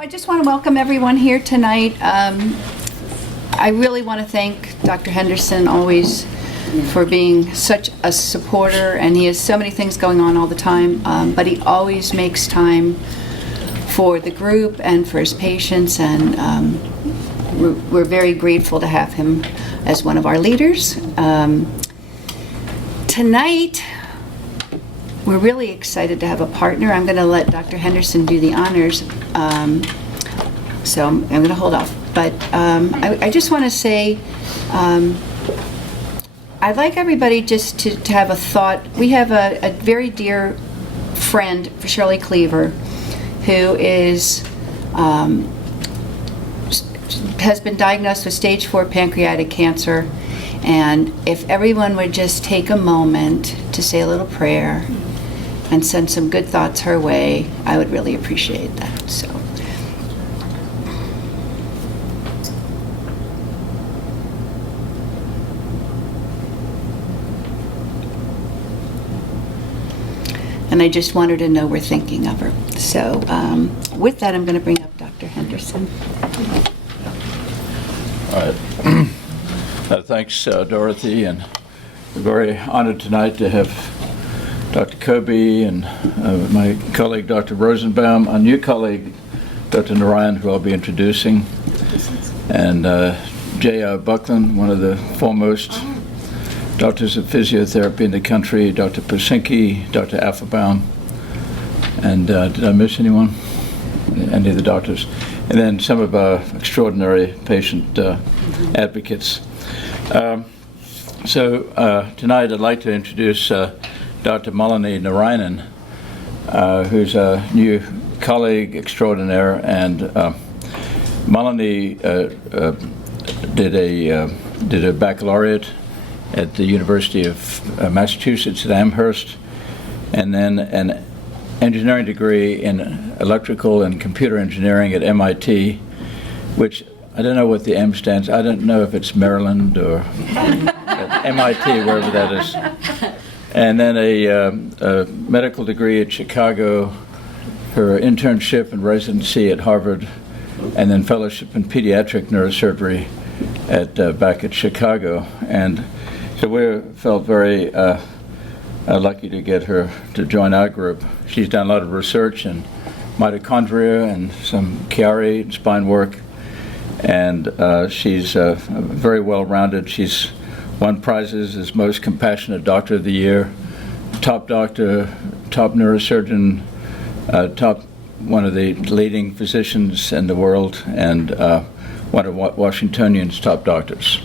I just want to welcome everyone here tonight. I really want to thank Dr. Henderson always for being such a supporter, and he has so many things going on all the time, but he always makes time for the group and for his patients, and we're very grateful to have him as one of our leaders. Tonight, we're really excited to have a partner. I'm going to let Dr. Henderson do the honors, so I'm going to hold off. But I just want to say, I'd like everybody just to have a thought. We have a very dear friend, Shirley Cleaver, who has been diagnosed with stage 4 pancreatic cancer. And if everyone would just take a moment to say a little prayer and send some good thoughts her way, I would really appreciate that. So. And I just want her to know we're thinking of her. So with that, I'm going to bring up Dr. Henderson. All right. Thanks, Dorothy, and we're very honored tonight to have Dr. Kobe and my colleague, Dr. Rosenbaum, a new colleague, Dr. Narayan, who I'll be introducing, and J.R. Buckland, one of the foremost doctors of physiotherapy in the country, Dr. Pasinki, Dr. Afflebaum, and did I miss anyone? Any of the doctors? And then some of our extraordinary patient advocates. So tonight I'd like to introduce Dr. Malini Narayanan, who's a new colleague extraordinaire, and Malini did a baccalaureate at the University of Massachusetts at Amherst, and then an engineering degree in electrical and computer engineering at MIT, which I don't know what the M stands. I don't know if it's Maryland or at MIT, wherever that is. And then a medical degree at Chicago, her internship and residency at Harvard, and then fellowship in pediatric neurosurgery back at Chicago. And so we felt very lucky to get her to join our group. She's done a lot of research in mitochondria and some Chiari and spine work, and she's very well-rounded. She's won prizes as most compassionate doctor of the year, top doctor, top neurosurgeon, one of the leading physicians in the world, and one of Washingtonian's top doctors.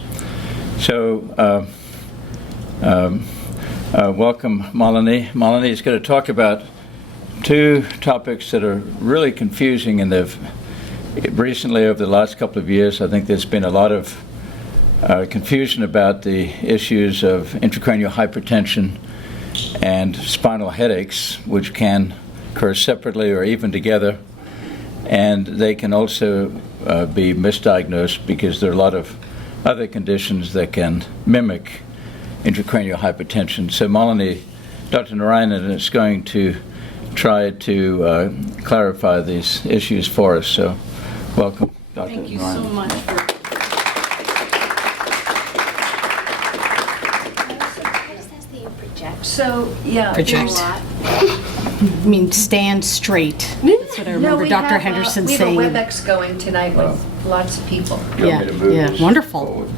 So welcome, Malini. Malini is going to talk about two topics that are really confusing, and they've recently, over the last couple of years, I think there's been a lot of confusion about the issues of intracranial hypertension and spinal headaches, which can occur separately or even together, and they can also be misdiagnosed because there are a lot of other conditions that can mimic intracranial hypertension. So Malini, Dr. Narayanan is going to try to clarify these issues for us. So welcome, Dr. Thank you Narayanan. so much. So, yeah. Project. I mean, stand straight. That's what I remember Dr. Henderson saying. We have a WebEx going tonight with lots of people. You want me to move this wonderful. forward?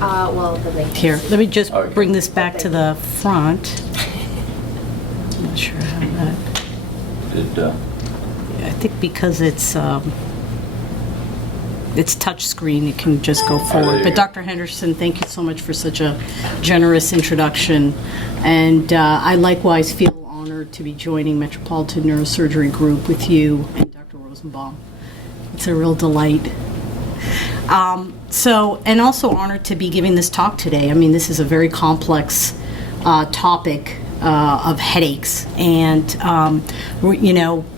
Well, the link. Here, let me just Okay. bring this back to the front. I'm not sure how that. I think because it's touch screen, it can just go forward. But Dr. Henderson, thank you so much for such a generous introduction, and I likewise feel honored to be joining Metropolitan Neurosurgery Group with you and Dr. Rosenbaum. It's a real delight. And also honored to be giving this talk today. I mean, this is a very complex topic of headaches, and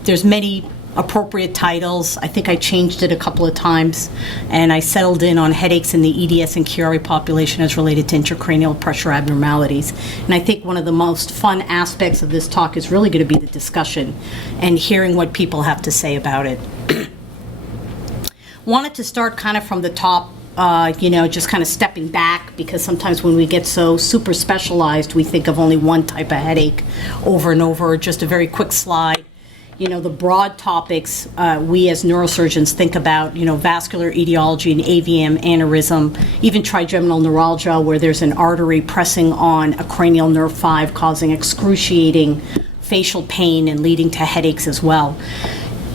there's many appropriate titles. I think I changed it a couple of times, and I settled in on headaches in the EDS and Chiari population as related to intracranial pressure abnormalities. And I think one of the most fun aspects of this talk is really going to be the discussion and hearing what people have to say about it. wanted to start kind of from the top, just kind of stepping back, because sometimes when we get so super specialized, we think of only one type of headache over and over. Just a very quick slide. The broad topics we as neurosurgeons think about, vascular etiology and AVM aneurysm, even trigeminal neuralgia, where there's an artery pressing on a cranial nerve 5 causing excruciating facial pain and leading to headaches as well.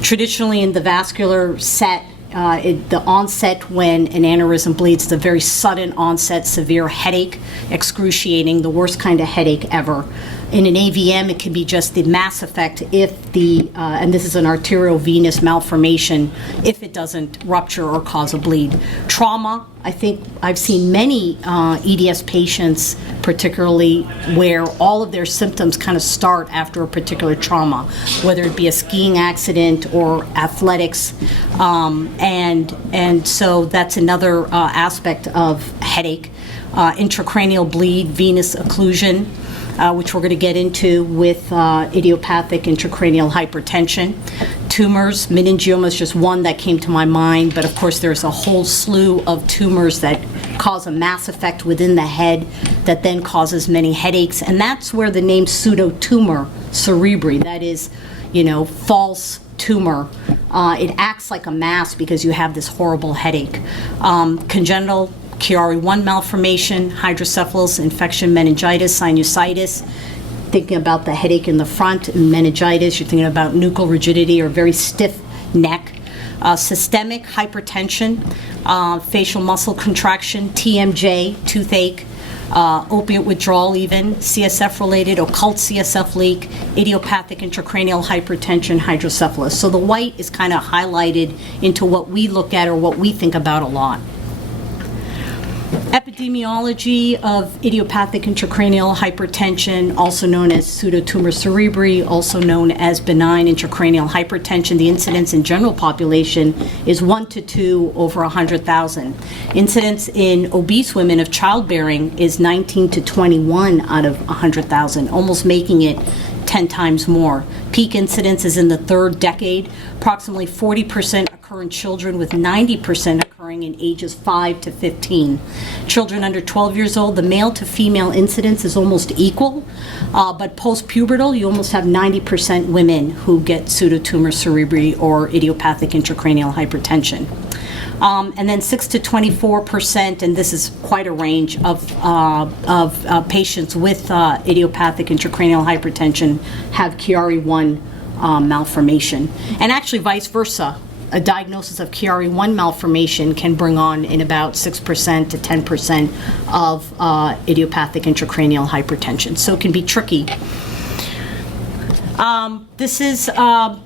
Traditionally in the vascular set, the onset when an aneurysm bleeds is a very sudden onset, severe headache, excruciating, the worst kind of headache ever. In an AVM, it can be just the mass effect if and this is an arteriovenous malformation, if it doesn't rupture or cause a bleed. Trauma, I think I've seen many EDS patients, particularly where all of their symptoms kind of start after a particular trauma, whether it be a skiing accident or athletics, and so that's another aspect of headache. Intracranial bleed, venous occlusion, which we're going to get into with idiopathic intracranial hypertension. Tumors, meningioma is just one that came to my mind, but of course there's a whole slew of tumors that cause a mass effect within the head that then causes many headaches, and that's where the name Pseudotumor cerebri, that is, false tumor, it acts like a mass because you have this horrible headache. Congenital Chiari 1 malformation, hydrocephalus, infection, meningitis, sinusitis. Thinking about the headache in the front, meningitis, you're thinking about nuchal rigidity or very stiff neck. Systemic hypertension, facial muscle contraction, TMJ, toothache, opiate withdrawal even, CSF-related, occult CSF leak, idiopathic intracranial hypertension, hydrocephalus. So the white is kind of highlighted into what we look at or what we think about a lot. Epidemiology of idiopathic intracranial hypertension, also known as pseudotumor cerebri, also known as benign intracranial hypertension. The incidence in general population is 1 to 2 over 100,000. Incidence in obese women of childbearing is 19 to 21 out of 100,000, almost making it 10 times more. Peak incidence is in the third decade. Approximately 40% occur in children, with 90% occurring in ages 5 to 15. Children under 12 years old, the male to female incidence is almost equal, but post-pubertal, you almost have 90% women who get pseudotumor cerebri or idiopathic intracranial hypertension. And then 6 to 24%, and this is quite a range of patients with idiopathic intracranial hypertension have Chiari 1 malformation. And actually vice versa. A diagnosis of Chiari 1 malformation can bring on in about 6% to 10% of idiopathic intracranial hypertension. So it can be tricky. This is,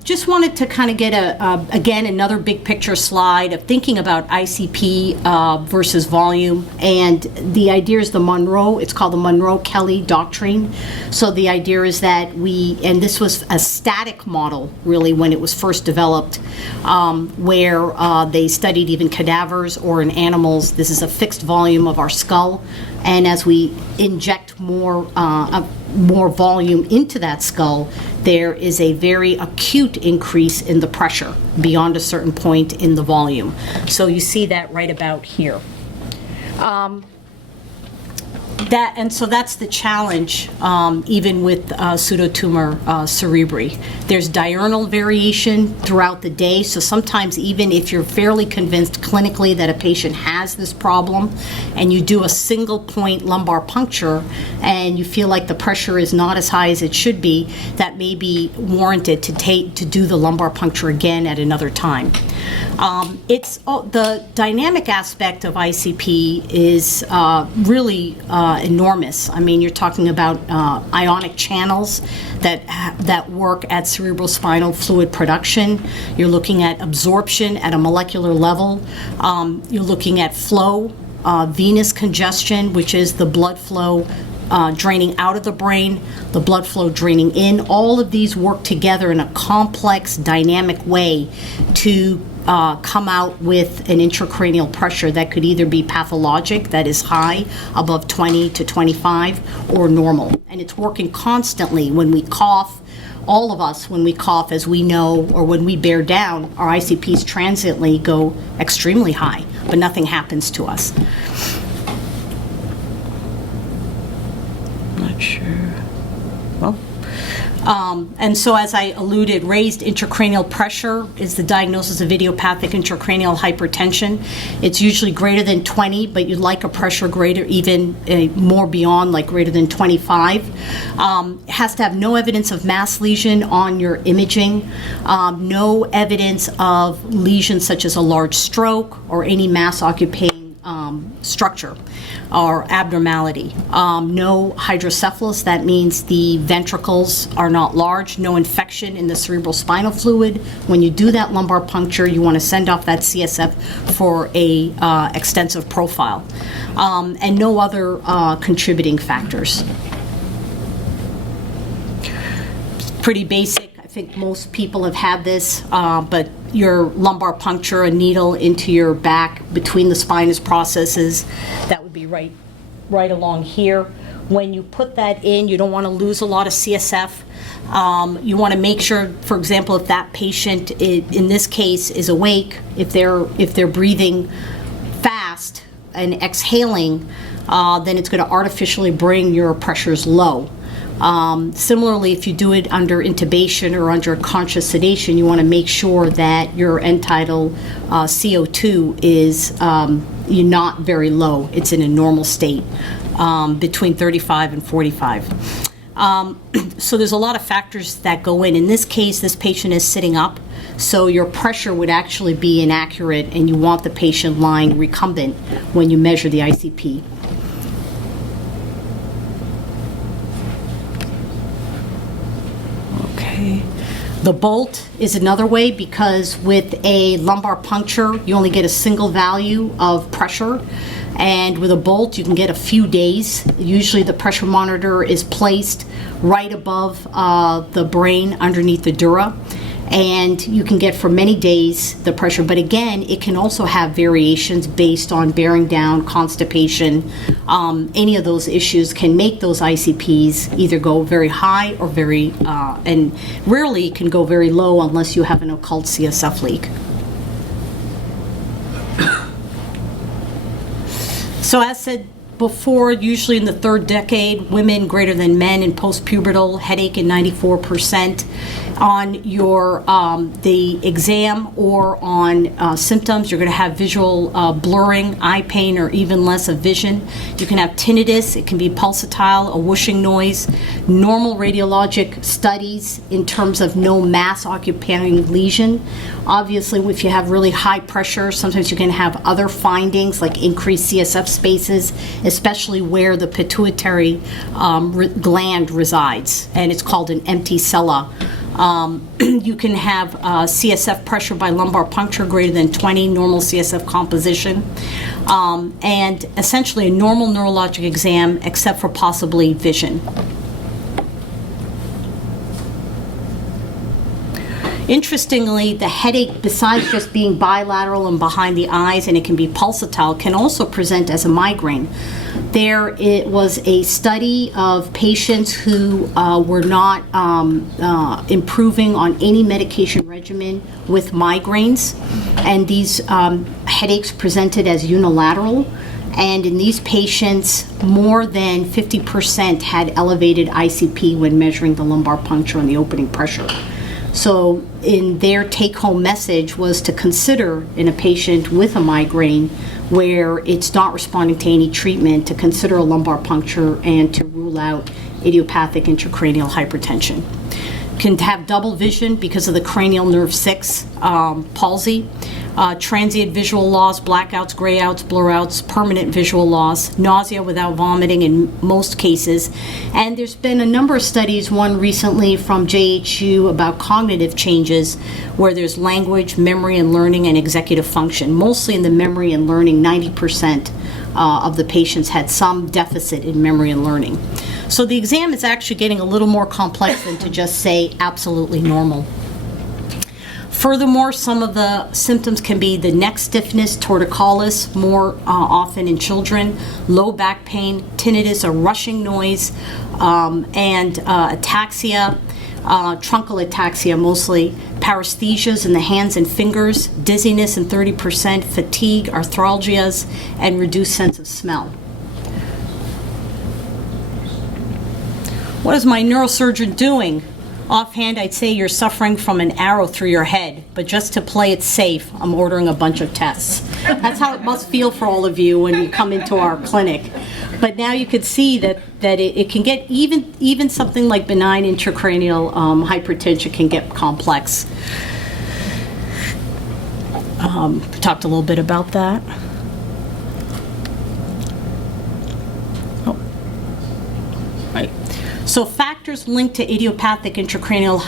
just wanted to kind of get again, another big picture slide of thinking about ICP versus volume. And the idea is it's called the Monroe-Kelly doctrine. So the idea is that and this was a static model really when it was first developed, where they studied even cadavers or in animals. This is a fixed volume of our skull. And as we inject more volume into that skull, there is a very acute increase in the pressure beyond a certain point in the volume. So you see that right about here. So that's the challenge, even with pseudotumor cerebri. There's diurnal variation throughout the day, so sometimes even if you're fairly convinced clinically that a patient has this problem and you do a single point lumbar puncture and you feel like the pressure is not as high as it should be, that may be warranted to do the lumbar puncture again at another time. It's the dynamic aspect of ICP is really enormous. I mean, you're talking about ionic channels that work at cerebrospinal fluid production. You're looking at absorption at a molecular level. You're looking at flow, venous congestion, which is the blood flow draining out of the brain, the blood flow draining in. All of these work together in a complex, dynamic way to come out with an intracranial pressure that could either be pathologic, that is high, above 20 to 25, or normal. And it's working constantly when we cough, all of us, when we cough, as we know, or when we bear down, our ICPs transiently go extremely high, but nothing happens to us. Not sure. Well. And so, as I alluded, raised intracranial pressure is the diagnosis of idiopathic intracranial hypertension. It's usually greater than 20, but you'd like a pressure greater, even more beyond, like greater than 25. It has to have no evidence of mass lesion on your imaging, no evidence of lesions such as a large stroke or any mass occupying structure or abnormality. No hydrocephalus, that means the ventricles are not large. No infection in the cerebral spinal fluid. When you do that lumbar puncture, you want to send off that CSF for a extensive profile. And no other contributing factors. Pretty basic. I think most people have had this, but your lumbar puncture, a needle into your back between the spinous processes, that would be right along here. When you put that in, you don't want to lose a lot of CSF. You want to make sure, for example, if that patient, in this case, is awake, if they're breathing fast and exhaling, then it's going to artificially bring your pressures low. Similarly, if you do it under intubation or under conscious sedation, you want to make sure that your end-tidal CO2 is not very low. It's in a normal state, between 35 and 45. So there's a lot of factors that go in. In this case, this patient is sitting up, so your pressure would actually be inaccurate, and you want the patient lying recumbent when you measure the ICP. The bolt is another way, because with a lumbar puncture, you only get a single value of pressure, and with a bolt, you can get a few days. Usually the pressure monitor is placed right above the brain underneath the dura, and you can get for many days the pressure. But again, it can also have variations based on bearing down, constipation. Any of those issues can make those ICPs either go very high or very, and rarely can go very low unless you have an occult CSF leak. So as said before, usually in the third decade, women greater than men in postpubertal, headache in 94%. On your the exam or on symptoms, you're going to have visual blurring, eye pain, or even less of vision. You can have tinnitus. It can be pulsatile, a whooshing noise. Normal radiologic studies in terms of no mass occupying lesion. Obviously, if you have really high pressure, sometimes you can have other findings like increased CSF spaces, especially where the pituitary gland resides, and it's called an empty sella. You can have CSF pressure by lumbar puncture greater than 20, normal CSF composition, and essentially a normal neurologic exam except for possibly vision. Interestingly, the headache, besides just being bilateral and behind the eyes, and it can be pulsatile, can also present as a migraine. It was a study of patients who were not improving on any medication regimen with migraines, and these headaches presented as unilateral. And in these patients, more than 50% had elevated ICP when measuring the lumbar puncture and the opening pressure. So in their take-home message was to consider, in a patient with a migraine where it's not responding to any treatment, to consider a lumbar puncture and to rule out idiopathic intracranial hypertension. Can have double vision because of the cranial nerve 6 palsy. Transient visual loss, blackouts, grayouts, blurouts, permanent visual loss, nausea without vomiting in most cases. And there's been a number of studies, one recently from JHU about cognitive changes, where there's language, memory and learning, and executive function. Mostly in the memory and learning, 90% of the patients had some deficit in memory and learning. So the exam is actually getting a little more complex than to just say absolutely normal. Furthermore, some of the symptoms can be the neck stiffness, torticollis, more often in children, low back pain, tinnitus, a rushing noise, and ataxia. truncal ataxia mostly, paresthesias in the hands and fingers, dizziness in 30%, fatigue, arthralgias, and reduced sense of smell. What is my neurosurgeon doing? Offhand, I'd say you're suffering from an arrow through your head, but just to play it safe, I'm ordering a bunch of tests. That's how it must feel for all of you when you come into our clinic. But now you could see that it can get, even something like benign intracranial hypertension can get complex. We talked a little bit about that. Oh, right. So factors linked to idiopathic intracranial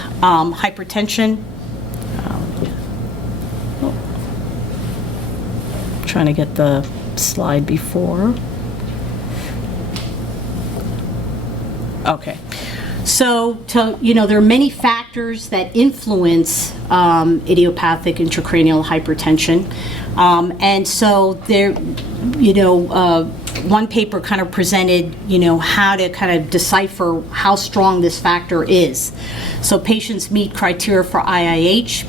hypertension. Trying to get the slide before. Okay. So, there are many factors that influence idiopathic intracranial hypertension. And so there, one paper kind of presented, how to kind of decipher how strong this factor is. So patients meet criteria for IIH.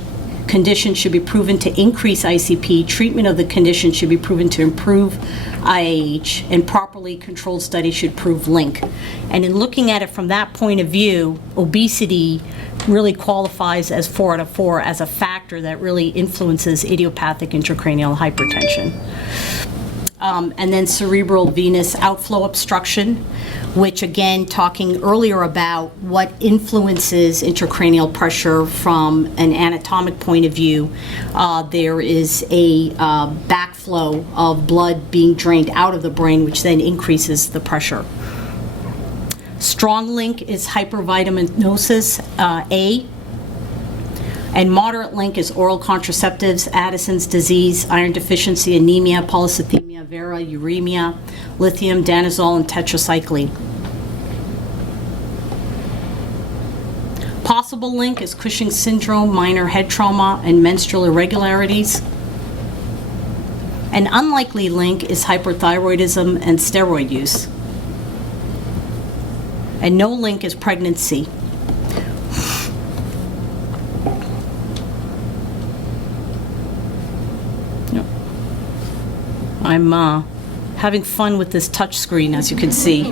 Condition should be proven to increase ICP. Treatment of the condition should be proven to improve IIH, and properly controlled studies should prove link. And in looking at it from that point of view, obesity really qualifies as 4 out of 4 as a factor that really influences idiopathic intracranial hypertension. And then cerebral venous outflow obstruction, which again, talking earlier about what influences intracranial pressure from an anatomic point of view, there is a backflow of blood being drained out of the brain, which then increases the pressure. Strong link is hypervitaminosis, A. And moderate link is oral contraceptives, Addison's disease, iron deficiency, anemia, polycythemia vera, uremia, lithium, danazol, and tetracycline. Possible link is Cushing's syndrome, minor head trauma, and menstrual irregularities. An unlikely link is hyperthyroidism and steroid use. And no link is pregnancy. I'm having fun with this touch screen, as you can see.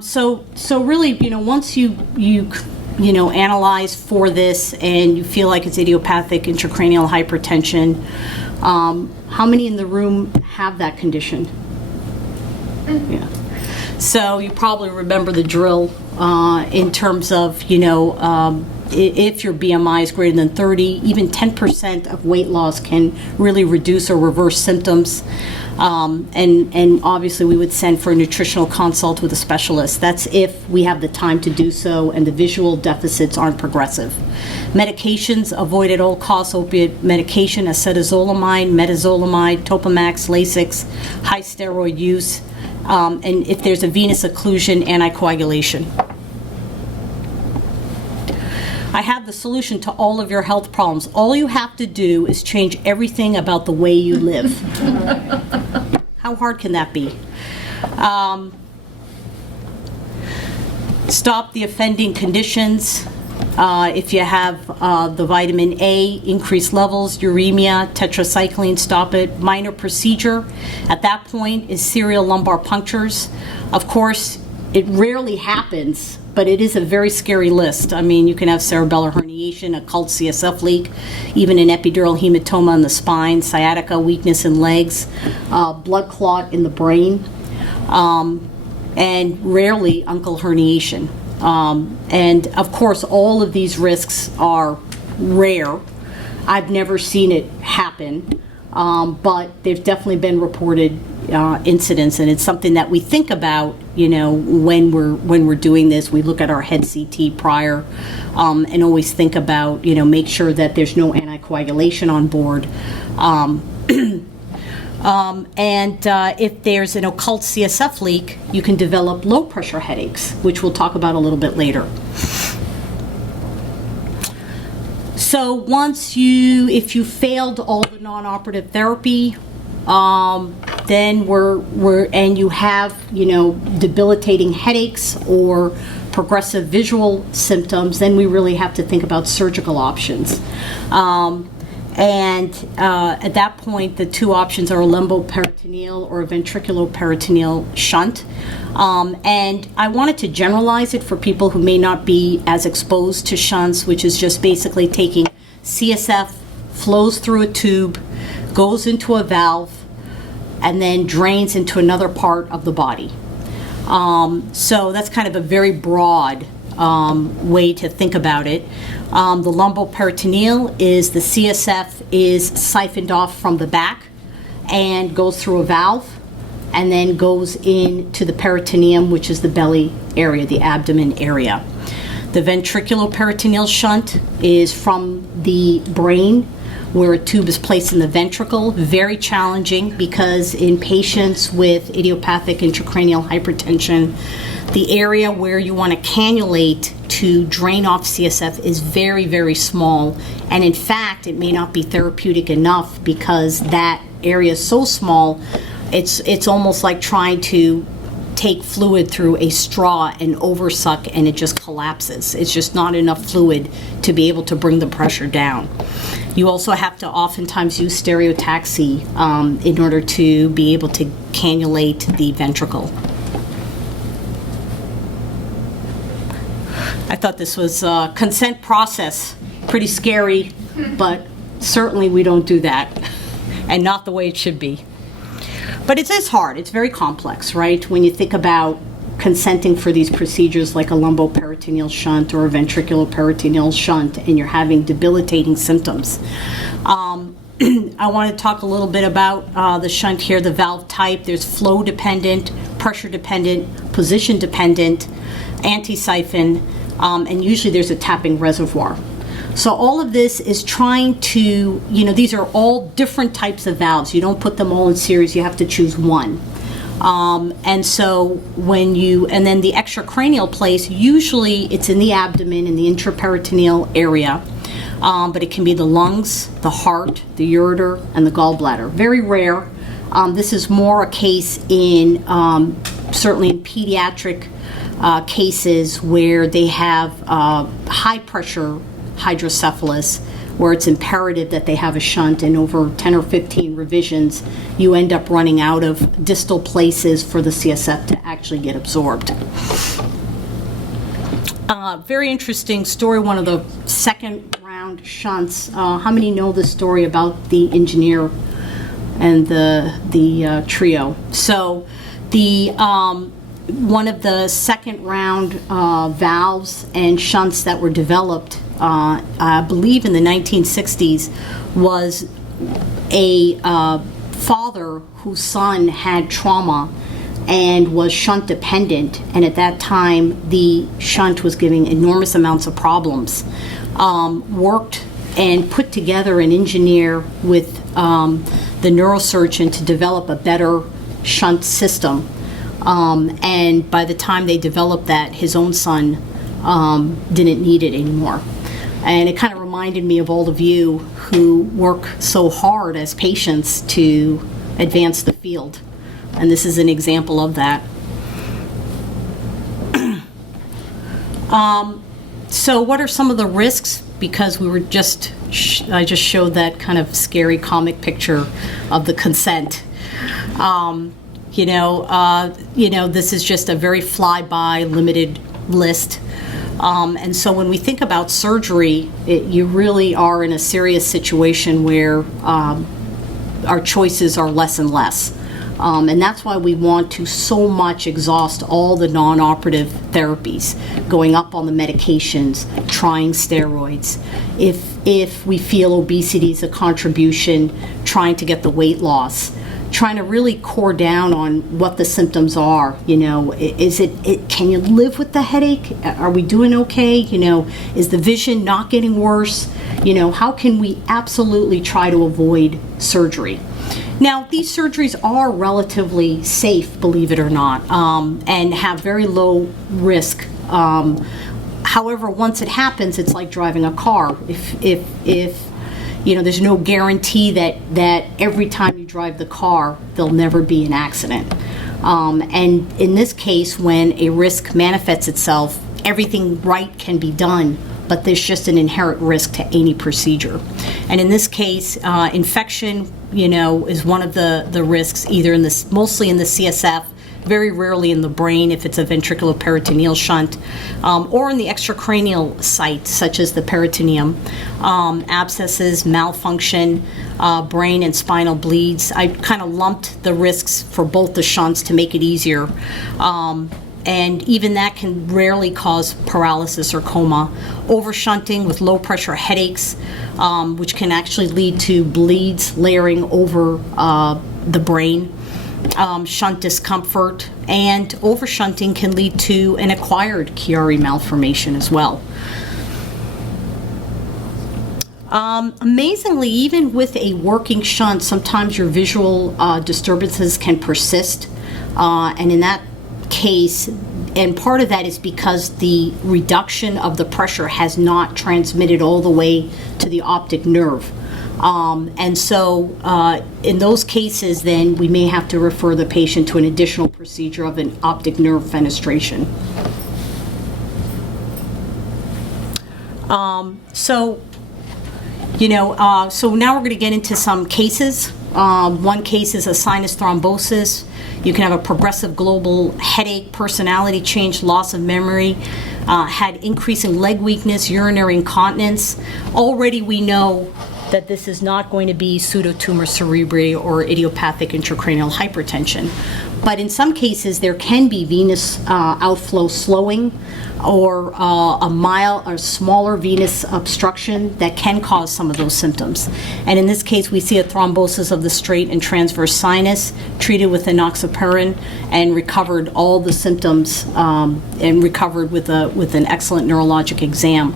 So really, once you analyze for this and you feel like it's idiopathic intracranial hypertension, how many in the room have that condition? Yeah. So you probably remember the drill in terms of, if your BMI is greater than 30, even 10% of weight loss can really reduce or reverse symptoms. And obviously we would send for a nutritional consult with a specialist. That's if we have the time to do so and the visual deficits aren't progressive. Medications, avoid at all costs opiate medication, acetazolamide, metazolamide, Topamax, Lasix, high steroid use, and if there's a venous occlusion, anticoagulation. I have the solution to all of your health problems. All you have to do is change everything about the way you live. How hard can that be? Stop the offending conditions. If you have the vitamin A, increased levels, uremia, tetracycline, stop it. Minor procedure at that point is serial lumbar punctures. Of course, it rarely happens, but it is a very scary list. I mean, you can have cerebellar herniation, occult CSF leak, even an epidural hematoma in the spine, sciatica, weakness in legs, blood clot in the brain, and rarely uncal herniation. And of course, all of these risks are rare. I've never seen it happen, but there's definitely been reported incidents, and it's something that we think about, when we're doing this. We look at our head CT prior, and always think about, make sure that there's no anticoagulation on board. And if there's an occult CSF leak, you can develop low pressure headaches, which we'll talk about a little bit later. So if you failed all the non-operative therapy, then and you have, debilitating headaches or progressive visual symptoms, then we really have to think about surgical options. At that point, the two options are a lumboperitoneal or a ventriculoperitoneal shunt. And I wanted to generalize it for people who may not be as exposed to shunts, which is just basically taking CSF, flows through a tube, goes into a valve, and then drains into another part of the body. So that's kind of a very broad way to think about it. The lumboperitoneal is the CSF is siphoned off from the back and goes through a valve and then goes into the peritoneum, which is the belly area, the abdomen area. The ventriculoperitoneal shunt is from the brain, where a tube is placed in the ventricle. Very challenging because in patients with idiopathic intracranial hypertension, the area where you want to cannulate to drain off CSF is very, very small. And in fact, it may not be therapeutic enough because that area is so small, it's almost like trying to take fluid through a straw and oversuck, and it just collapses. It's just not enough fluid to be able to bring the pressure down. You also have to oftentimes use stereotaxy in order to be able to cannulate the ventricle. I thought this was a consent process, pretty scary, but certainly we don't do that, and not the way it should be. But it is hard. It's very complex, right? When you think about consenting for these procedures like a lumboperitoneal shunt or a ventriculoperitoneal shunt, and you're having debilitating symptoms. I want to talk a little bit about the shunt here, the valve type. There's flow dependent, pressure dependent, position dependent, anti-siphon, and usually there's a tapping reservoir. So all of this is trying to, these are all different types of valves. You don't put them all in series, you have to choose one. And so and then the extracranial place, usually it's in the abdomen, in the intraperitoneal area, but it can be the lungs, the heart, the ureter, and the gallbladder. Very rare. This is more a case in, certainly in pediatric cases where they have high pressure hydrocephalus, where it's imperative that they have a shunt, and over 10 or 15 revisions, you end up running out of distal places for the CSF to actually get absorbed. Very interesting story, one of the second round shunts. How many know the story about the engineer and the trio? So the one of the second round valves and shunts that were developed, I believe in the 1960s, was a father whose son had trauma and was shunt dependent, and at that time the shunt was giving enormous amounts of problems. Worked and put together an engineer with the neurosurgeon to develop a better shunt system. And by the time they developed that, his own son didn't need it anymore. And it kind of reminded me of all of you who work so hard as patients to advance the field. And this is an example of that. So what are some of the risks? Because we were I just showed that kind of scary comic picture of the consent. This is just a very fly-by, limited list. And so when we think about surgery, you really are in a serious situation where our choices are less and less. And that's why we want to so much exhaust all the non-operative therapies, going up on the medications, trying steroids. If we feel obesity is a contribution, trying to get the weight loss, trying to really core down on what the symptoms are. Is it can you live with the headache? Are we doing okay? Is the vision not getting worse? How can we absolutely try to avoid surgery? Now, these surgeries are relatively safe, believe it or not, and have very low risk. However, once it happens, it's like driving a car. If there's no guarantee that every time you drive the car, there'll never be an accident. And in this case, when a risk manifests itself, everything right can be done, but there's just an inherent risk to any procedure. And in this case, infection, is one of the risks, either mostly in the CSF, very rarely in the brain if it's a ventricular peritoneal shunt, or in the extracranial site, such as the peritoneum. Abscesses, malfunction, brain and spinal bleeds. I kind of lumped the risks for both the shunts to make it easier. And even that can rarely cause paralysis or coma. Overshunting with low pressure headaches, which can actually lead to bleeds layering over the brain. Shunt discomfort, and overshunting can lead to an acquired Chiari malformation as well. Amazingly, even with a working shunt, sometimes your visual disturbances can persist, and in that case, and part of that is because the reduction of the pressure has not transmitted all the way to the optic nerve. And so in those cases, then we may have to refer the patient to an additional procedure of an optic nerve fenestration. So now we're going to get into some cases. One case is a sinus thrombosis. You can have a progressive global headache, personality change, loss of memory, had increasing leg weakness, urinary incontinence. Already we know that this is not going to be pseudotumor cerebri or idiopathic intracranial hypertension. But in some cases, there can be venous outflow slowing or a mild or smaller venous obstruction that can cause some of those symptoms. And in this case, we see a thrombosis of the straight and transverse sinus, treated with enoxaparin, and recovered all the symptoms and recovered with an excellent neurologic exam.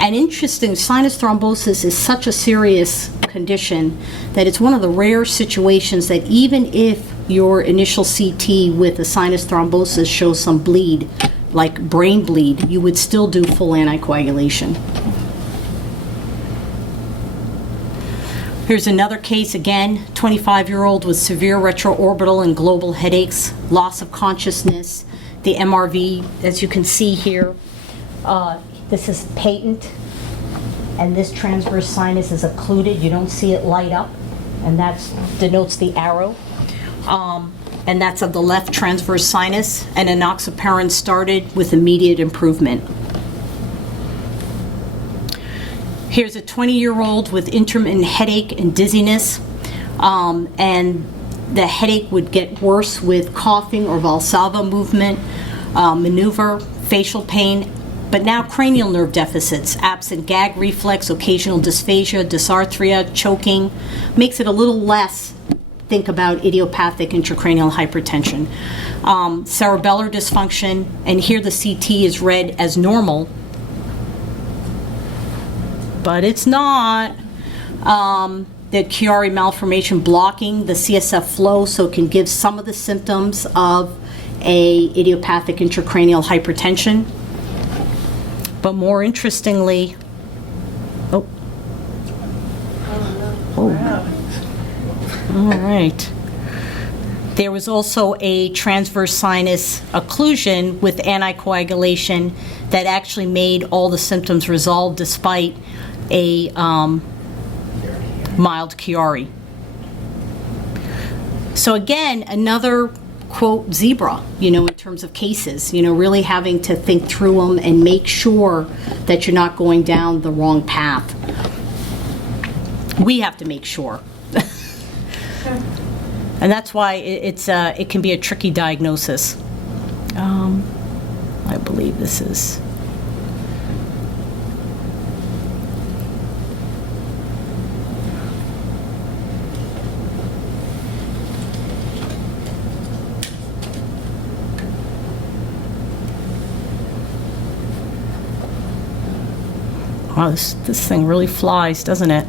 And interesting, sinus thrombosis is such a serious condition that it's one of the rare situations that even if your initial CT with a sinus thrombosis shows some bleed, like brain bleed, you would still do full anticoagulation. Here's another case, again, 25-year-old with severe retroorbital and global headaches, loss of consciousness. The MRV, as you can see here, this is patent, and this transverse sinus is occluded. You don't see it light up, and that denotes the arrow. And that's of the left transverse sinus, and enoxaparin started with immediate improvement. Here's a 20-year-old with intermittent headache and dizziness, and the headache would get worse with coughing or Valsalva movement, maneuver, facial pain, but now cranial nerve deficits, absent gag reflex, occasional dysphagia, dysarthria, choking, makes it a little less think about idiopathic intracranial hypertension. Cerebellar dysfunction, and here the CT is read as normal, but it's not. The Chiari malformation blocking the CSF flow, so it can give some of the symptoms of a idiopathic intracranial hypertension. But more interestingly, all right. There was also a transverse sinus occlusion with anticoagulation that actually made all the symptoms resolve despite a mild Chiari. So again, another quote zebra, in terms of cases, really having to think through them and make sure that you're not going down the wrong path. We have to make sure. And that's why it can be a tricky diagnosis. I believe this is. Wow, this thing really flies, doesn't it?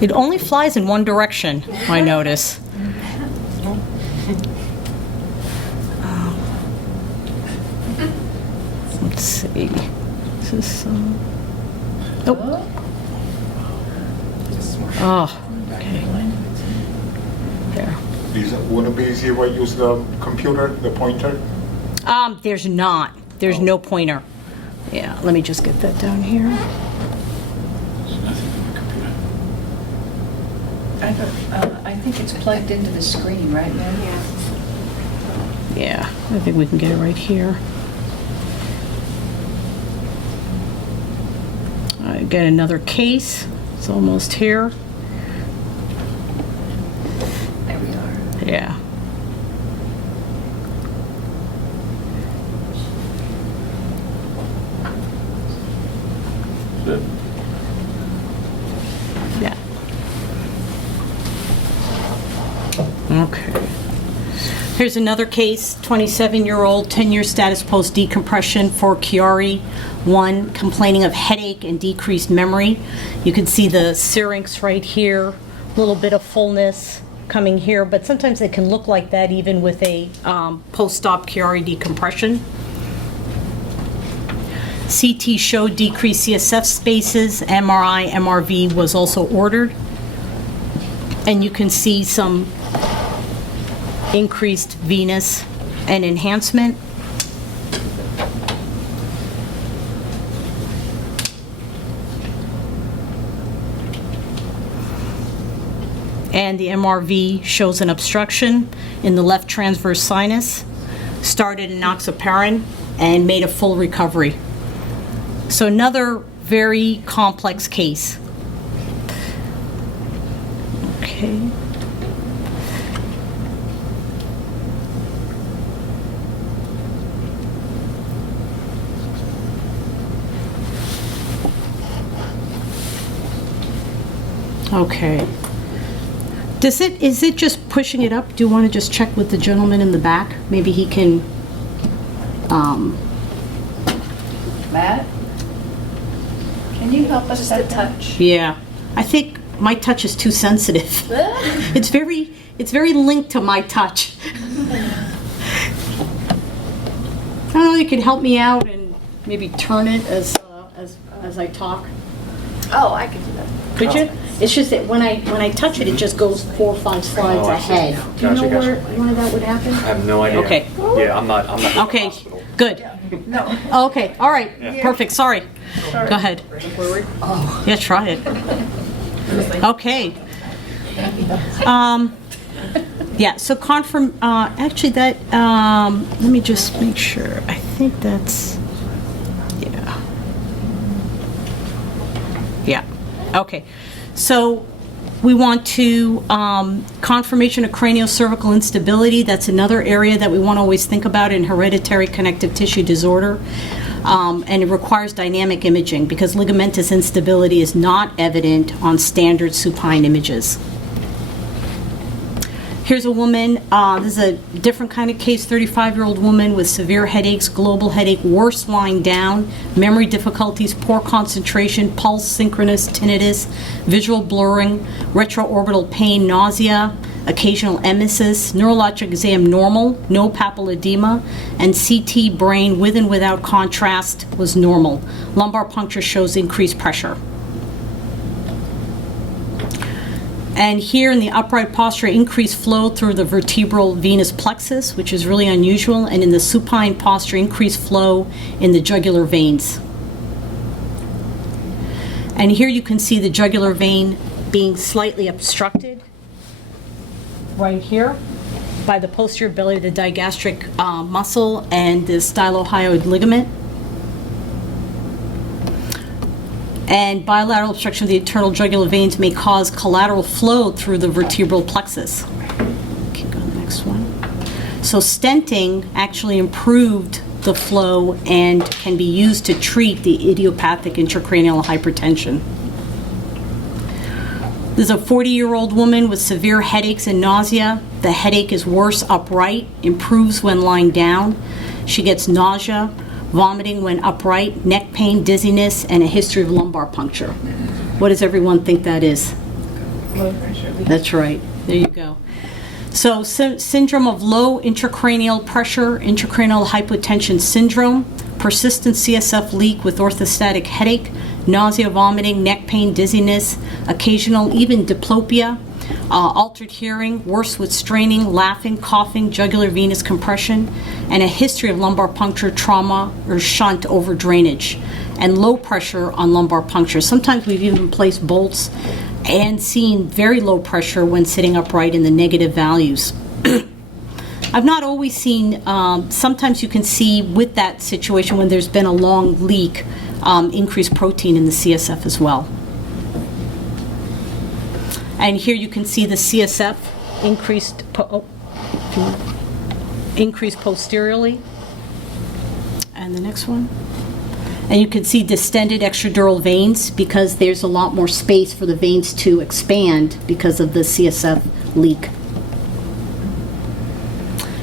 It only flies in one direction, I notice. Let's see. Is this, oh, okay. There. Wouldn't it be easier if I use the computer, the pointer? There's not. there's no pointer. Yeah, let me just get that down here. I think it's plugged into the screen, right, Mary? Yeah, I think we can get it right here. I get another case. It's almost here. There we are. Yeah. Good. Yeah. Okay. Here's another case, 27-year-old, 10-year status post-decompression for Chiari. 1, complaining of headache and decreased memory. You can see the syrinx right here, a little bit of fullness coming here, but sometimes they can look like that even with a post-op Chiari decompression. CT showed decreased CSF spaces. MRI, MRV was also ordered. And you can see some increased venous and enhancement. And the MRV shows an obstruction in the left transverse sinus, started enoxaparin, and made a full recovery. So another very complex case. Okay. Okay. Is it just pushing it up? Do you want to just check with the gentleman in the back? Maybe he can, Matt? Can you help us just a touch? yeah. I think my touch is too sensitive. It's very linked to my touch. I don't know, you could help me out and maybe turn it as I talk. Oh, I could do that. Could you? It's just that when I touch it, it just goes 4 or 5 slides ahead. Do you know why that would happen? I have no idea. Okay. Yeah, I'm not in the Okay, hospital. good. No. Okay, all right, perfect, sorry. Go ahead. Yeah, try it. Okay. Yeah, so actually that, let me just make sure. I think that's, yeah. Yeah, okay. So we want to, confirmation of cranio-cervical instability. That's another area that we want to always think about in hereditary connective tissue disorder. And it requires dynamic imaging because ligamentous instability is not evident on standard supine images. Here's a woman, this is a different kind of case, 35-year-old woman with severe headaches, global headache, worse lying down, memory difficulties, poor concentration, pulse, synchronous, tinnitus, visual blurring, retroorbital pain, nausea, occasional emesis, neurologic exam normal, no papilledema, and CT brain with and without contrast was normal. Lumbar puncture shows increased pressure. And here in the upright posture, increased flow through the vertebral venous plexus, which is really unusual, and in the supine posture, increased flow in the jugular veins. And here you can see the jugular vein being slightly obstructed right here by the posterior belly, the digastric muscle, and the stylohyoid ligament. And bilateral obstruction of the internal jugular veins may cause collateral flow through the vertebral plexus. Keep going to the next one. So stenting actually improved the flow and can be used to treat the idiopathic intracranial hypertension. There's a 40-year-old woman with severe headaches and nausea. The headache is worse upright, improves when lying down. She gets nausea, vomiting when upright, neck pain, dizziness, and a history of lumbar puncture. What does everyone think that is? Blood pressure. That's right. There you go. So syndrome of low intracranial pressure, intracranial hypotension syndrome, persistent CSF leak with orthostatic headache, nausea, vomiting, neck pain, dizziness, occasional even diplopia, Altered hearing, worse with straining, laughing, coughing, jugular venous compression, and a history of lumbar puncture, trauma, or shunt over drainage, and low pressure on lumbar puncture. Sometimes we've even placed bolts and seen very low pressure when sitting upright in the negative values. I've not always seen, sometimes you can see with that situation when there's been a long leak, increased protein in the CSF as well. And here you can see the CSF increased posteriorly. And the next one. And you can see distended extradural veins because there's a lot more space for the veins to expand because of the CSF leak.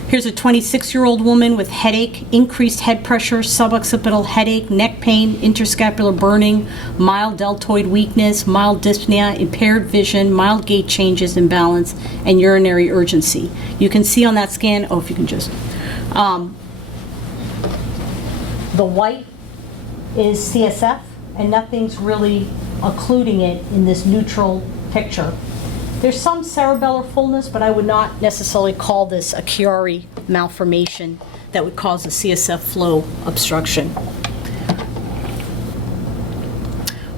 Here's a 26-year-old woman with headache, increased head pressure, suboccipital headache, neck pain, interscapular burning, mild deltoid weakness, mild dyspnea, impaired vision, mild gait changes, imbalance, and urinary urgency. You can see on that scan, if you can just, the white is CSF, and nothing's really occluding it in this neutral picture. There's some cerebellar fullness, but I would not necessarily call this a Chiari malformation that would cause a CSF flow obstruction.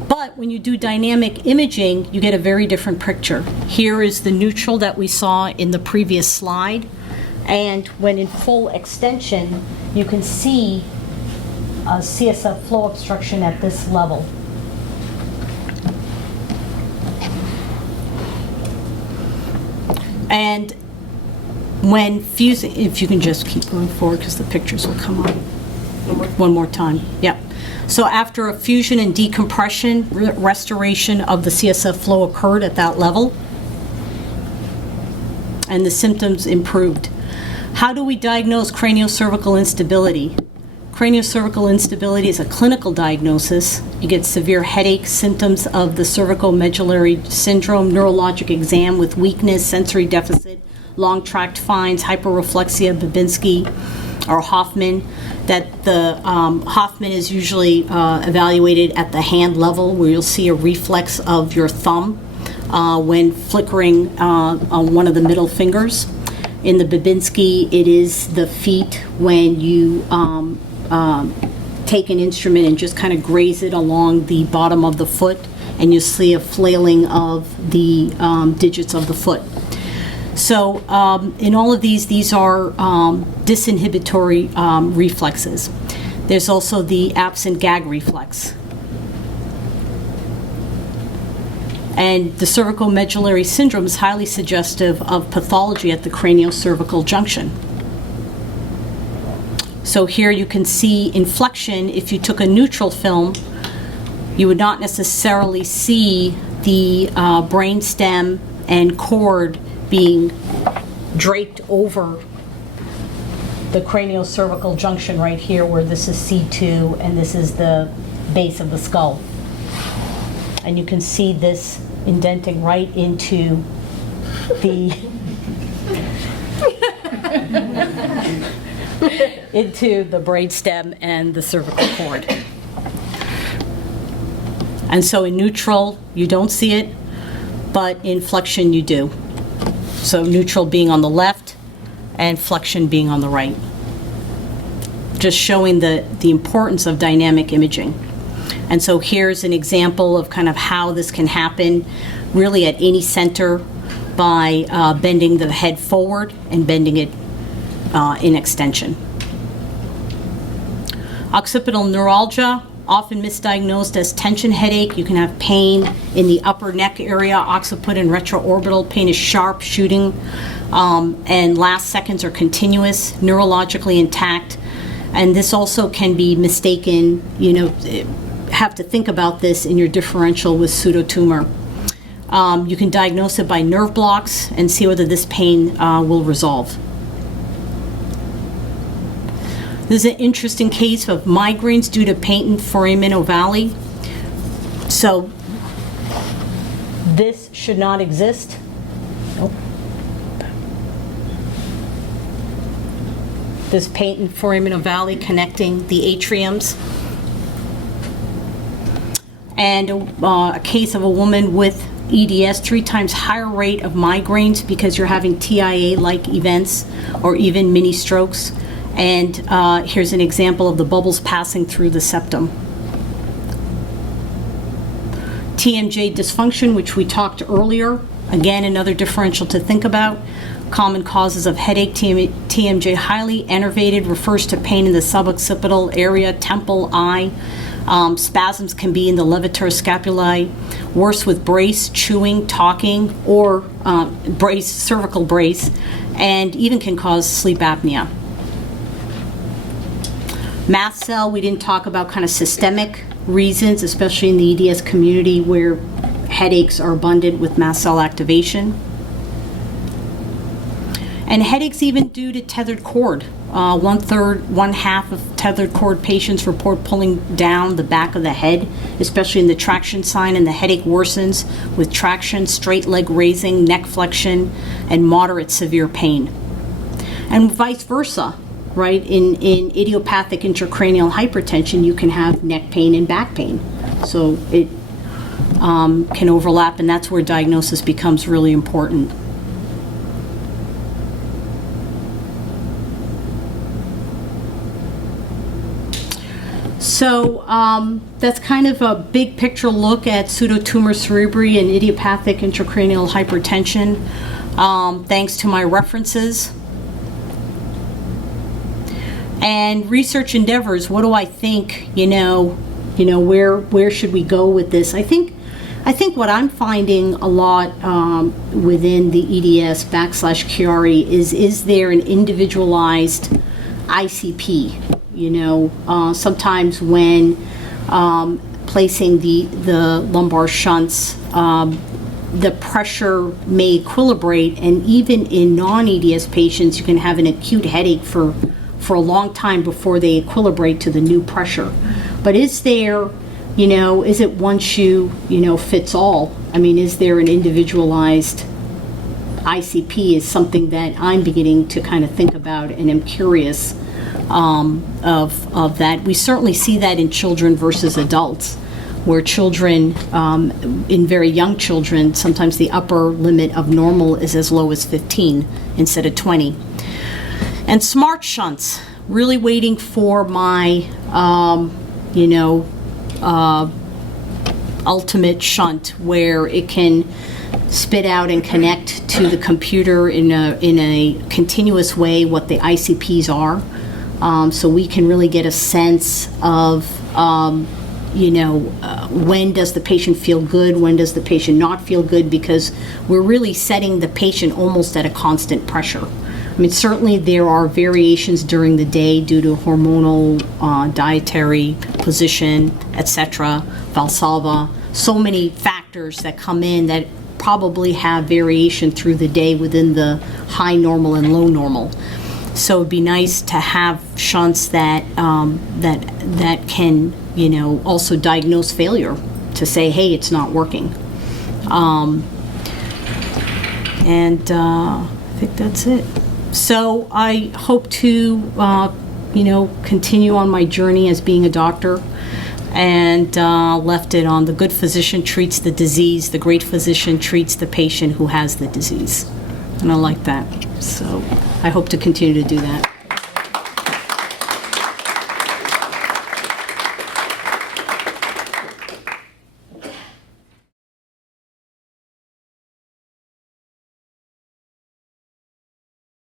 But when you do dynamic imaging, you get a very different picture. Here is the neutral that we saw in the previous slide, and when in full extension, you can see a CSF flow obstruction at this level. And when fusing, if you can just keep going forward because the pictures will come on. One more time. Yep. So after a fusion and decompression, restoration of the CSF flow occurred at that level, and the symptoms improved. How do we diagnose cranio-cervical instability? Cranio-cervical instability is a clinical diagnosis. You get severe headache, symptoms of the cervical medullary syndrome, neurologic exam with weakness, sensory deficit, long tract fines, hyperreflexia, Babinski, or Hoffman. That the Hoffman is usually evaluated at the hand level, where you'll see a reflex of your thumb when flickering on one of the middle fingers. In the Babinski, it is the feet when you take an instrument and just kind of graze it along the bottom of the foot, and you see a flailing of the digits of the foot. So in all of these are disinhibitory reflexes. There's also the absent gag reflex. And the cervical medullary syndrome is highly suggestive of pathology at the cranio-cervical junction. So here you can see inflection. If you took a neutral film, you would not necessarily see the brain stem and cord being draped over the cranio-cervical junction right here, where this is C2 and this is the base of the skull. And you can see this indenting right into the into the brainstem and the cervical cord. And so in neutral, you don't see it, but in flexion, you do. So neutral being on the left and flexion being on the right. Just showing the importance of dynamic imaging. And so here's an example of kind of how this can happen really at any center by bending the head forward and bending it in extension. Occipital neuralgia, often misdiagnosed as tension headache. You can have pain in the upper neck area, occiput and retroorbital. Pain is sharp, shooting, and last seconds are continuous, neurologically intact. And this also can be mistaken, have to think about this in your differential with pseudotumor. You can diagnose it by nerve blocks and see whether this pain will resolve. This is an interesting case of migraines due to patent foramen ovale. So this should not exist. Nope. This patent foramen ovale connecting the atriums. And a case of a woman with EDS, 3 times higher rate of migraines because you're having TIA-like events or even mini strokes. And here's an example of the bubbles passing through the septum. TMJ dysfunction, which we talked earlier, again, another differential to think about. Common causes of headache, TMJ highly innervated, refers to pain in the suboccipital area, temple, eye. Spasms can be in the levator scapulae, worse with brace, chewing, talking, or brace, cervical brace, and even can cause sleep apnea. Mast cell, we didn't talk about kind of systemic reasons, especially in the EDS community where headaches are abundant with mast cell activation. And headaches even due to tethered cord. One half of tethered cord patients report pulling down the back of the head, especially in the traction sign, and the headache worsens with traction, straight leg raising, neck flexion, and moderate severe pain. And vice versa, right? In idiopathic intracranial hypertension, you can have neck pain and back pain. So it can overlap, and that's where diagnosis becomes really important. So that's kind of a big picture look at pseudotumor cerebri and idiopathic intracranial hypertension. Thanks to my references. And research endeavors, what do I think, where should we go with this? I think what I'm finding a lot within the EDS / Chiari is there an individualized ICP? Sometimes when placing the lumbar shunts, the pressure may equilibrate, and even in non-EDS patients, you can have an acute headache for a long time before they equilibrate to the new pressure. But is there, is it one shoe, fits all? I mean, is there an individualized ICP is something that I'm beginning to kind of think about, and am curious of that. We certainly see that in children versus adults, where children, in very young children, sometimes the upper limit of normal is as low as 15 instead of 20. And smart shunts, really waiting for my, ultimate shunt where it can spit out and connect to the computer in a continuous way what the ICPs are. So we can really get a sense of, when does the patient feel good, when does the patient not feel good, because we're really setting the patient almost at a constant pressure. I mean, certainly there are variations during the day due to hormonal, dietary position, etc., Valsalva, so many factors that come in that probably have variation through the day within the high normal and low normal. So it'd be nice to have shunts that can, also diagnose failure, to say, hey, it's not working. I think that's it. So I hope to, continue on my journey as being a doctor, and left it on the good physician treats the disease, the great physician treats the patient who has the disease. And I like that. So I hope to continue to do that.